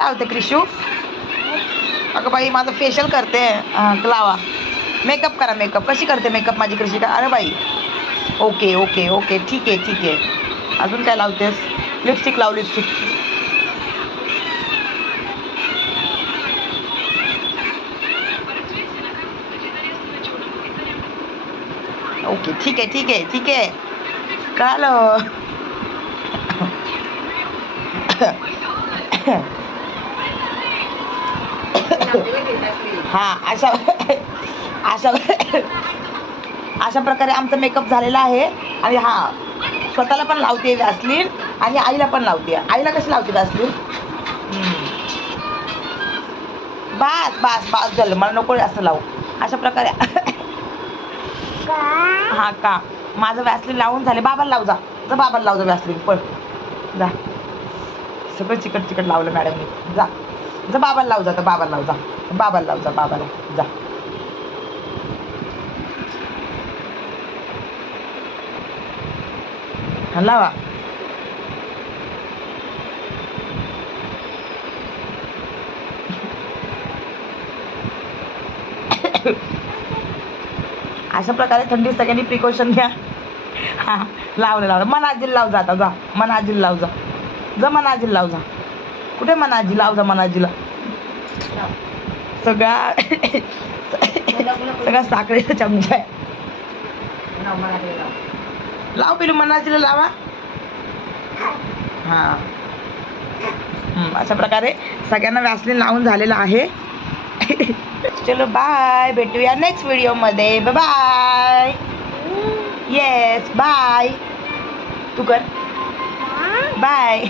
लावते क्रिशू. अगं बाई माझं फेशियल करते. लावा मेकअप करा. मेकअप कशी करते मेकअप माझी क्रिशिका? अरे बाई ओके ओके ओके ठीक आहे ठीक आहे. अजून काय लावतेस? लिपस्टिक लाव लिपस्टिक. ओके ठीक आहे ठीक आहे ठीक आहे कळालं. हा अशा अशा अशा प्रकारे आमचा मेकअप झालेला आहे. आणि हा स्वतःला पण लावते वॅसलीन आणि आईला पण लावते. आईला कशी लावते वॅसलीन? बस बस बस झालं, मला नको असं लावू. अशा प्रकारे हा का माझं वॅसलीन लावून झाले. बाबाला लाव जा. जा बाबाला लाव जा वॅसलीन. पण जा सगळं चिकट चिकट लावलं मॅडमनी. जा जा बाबाला लाव जा. तर बाबाला लाव जा. बाबाला लाव जा. बाबाला जा. हा लावा. अशा प्रकारे थंडी सगळ्यांनी प्रिकॉशन घ्या. हा लावलं लावलं. मनाजीला लाव जा. जा मनाजीला लाव जा. जा मनाजीला लाव जा. कुठे मनाजी? लाव जा मनाजीला. सगळा सगळा साखरेचा चमचा आहे. लाव पिलू मनाजीला लावा. हा अशा प्रकारे सगळ्यांना वॅसलीन लावून झालेलं आहे. चलो बाय, भेटूया नेक्स्ट व्हिडिओमध्ये. Bye bye. Yes bye. तू कर बाय.